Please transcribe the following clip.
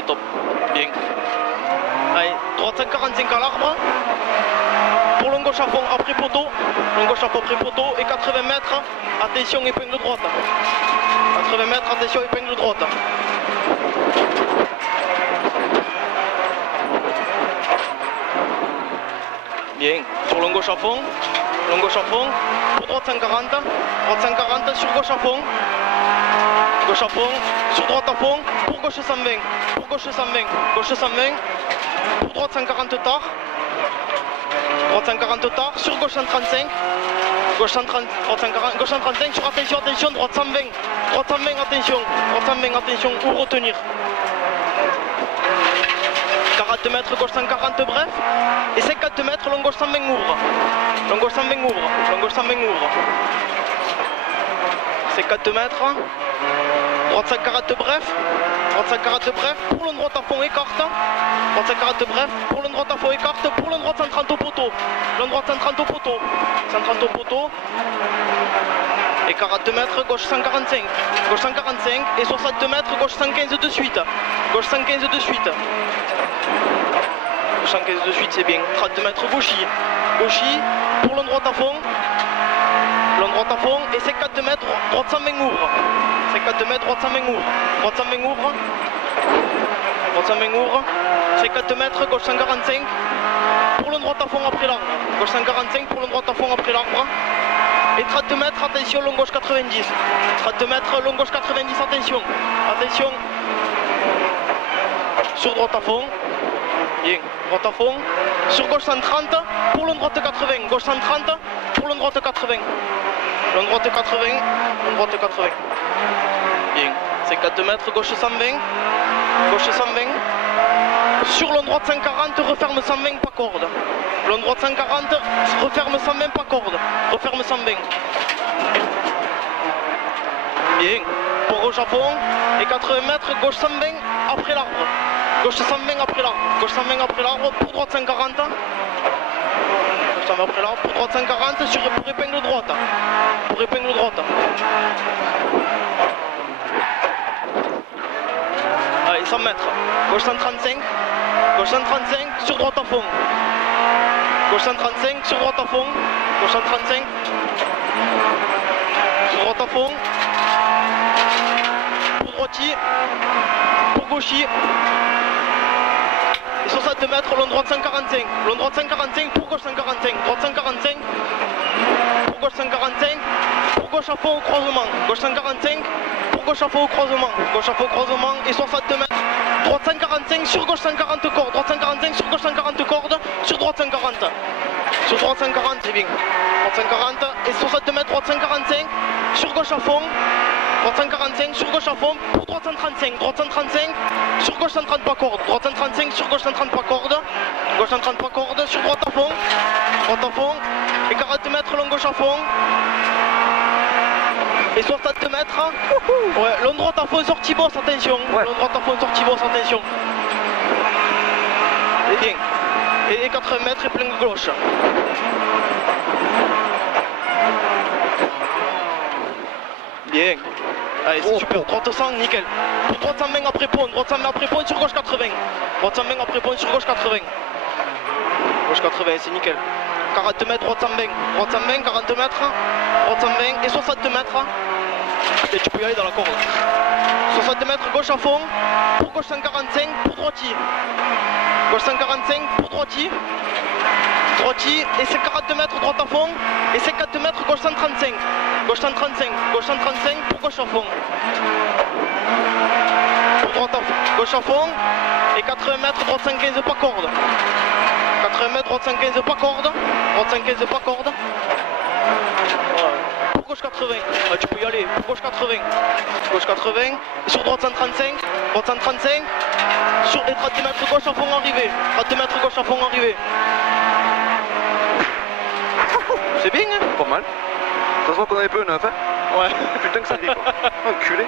Allez, top. Bien. Allez, droite 145 à l'arbre. Pour long gauche à fond, après poteau. Long gauche à fond, après poteau. Et 80 mètres. Attention, épingle droite. 80 mètres, attention, épingle droite. Bien. Sur long gauche à fond. Long gauche à fond. Pour droite 140. Droite 140 sur gauche à fond. Gauche à fond, sur droite à fond, pour gauche 120, pour gauche 120, gauche 120, pour droite 140 tard, droite 140 tard, sur gauche 135, gauche 130, droite 140, gauche 135, sur attention, attention, droite 120, attention, droite 120, attention, où retenir. 40 mètres, gauche 140 bref, et 50 mètres, long gauche 120 ouvre, long gauche 120 ouvre, long gauche 120 ouvre. 50 mètres, droite 140 bref, droite 140 bref, pour le droite à fond écarte, droite 140 bref, pour le droite à fond écarte, pour le droite 130 au poteau, le droite 130 au poteau, 130 au poteau, et 40 mètres, gauche 145, gauche 145, et 60 mètres, gauche 115 de suite, gauche 115 de suite, gauche 115 de suite c'est bien, 30 mètres gauchis, gauchis, pour le droite à fond, long droite à fond, et 50 mètres, droite 120 ouvre. 50 mètres, droite 120 ouvre. Droite 120 ouvre. Droite 120 ouvre. 50 mètres, gauche 145. Pour le droite à fond après l'arbre. Gauche 145 pour le droite à fond après l'arbre. Et 30 mètres, attention, long gauche 90. 30 mètres, long gauche 90, attention. Attention. Sur droite à fond. Bien, droite à fond. Sur gauche 130, pour le droite 80. Gauche 130, pour le droite 80. Long droite 80, long droite 80. Bien, 50 mètres, gauche 120, gauche 120. Sur long droite 140, referme 120, pas corde. Long droite 140, referme 120, pas corde. Referme 120. Bien, pour gauche à fond, et 80 mètres, gauche 120, après l'arbre. Gauche 120 après l'arbre, gauche 120 après l'arbre, pour droite 140. Après là, pour droite 140, pour épingle droite. Pour épingle droite. Allez, 100 mètres. Gauche 135. Gauche 135, sur droite à fond. Gauche 135, sur droite à fond. Gauche 135. Sur droite à fond. Pour droitier. Pour gauchier. 60 mètres, long droite 145, long droite 145, pour gauche 145, droite 145, pour gauche 145, pour gauche à fond au croisement, gauche 145, pour gauche à fond au croisement, gauche à fond au croisement, et 60 mètres, droite 145, sur gauche 140 cordes, droite 145, sur gauche 140 cordes, sur droite 140, sur droite 140 c'est bien, droite 140, et 60 mètres, droite 145, sur gauche à fond, droite 145, sur gauche à fond, pour droite 135, droite 135, sur gauche 130 pas corde, droite 135, sur gauche 130 pas corde, gauche 130 pas corde, sur droite à fond, et 40 mètres, long gauche à fond, et 60 mètres, ouais, long droite à fond, sortie bosse, attention, ouais. Long droite à fond, sortie bosse, attention, et bien, et 80 mètres, et plein de gauche. Bien. Allez, c'est super. Droite 100, nickel. Pour droite 120 après pont, droite 120 après pont sur gauche 80. Droite 120 après pont sur gauche 80. Gauche 80, c'est nickel. 40 mètres, droite 120. Droite 120, 40 mètres. Droite 120 et 60 mètres. Et tu peux y aller dans la corde. 60 mètres, gauche à fond. Pour gauche 145, pour droitier. Gauche 145, pour droitier. Droitier, et c'est 40 mètres, droite à fond. Et 50 mètres, gauche 135. Gauche 135, gauche 135, pour gauche à fond. Pour droite à fond, gauche à fond. Et 80 mètres, droite 115, pas corde. 80 mètres, droite 115, pas corde. Droite 115, pas corde. Pour gauche 80, ah, tu peux y aller. Pour gauche 80. Gauche 80. Et sur droite 135. Droite 135. Sur les 30 mètres, gauche à fond arrivé. 30 mètres, gauche à fond arrivé. C'est bien, hein? Pas mal. Ça se voit qu'on avait peu neuf, hein? Ouais. Putain que ça dit, quoi. Enculé.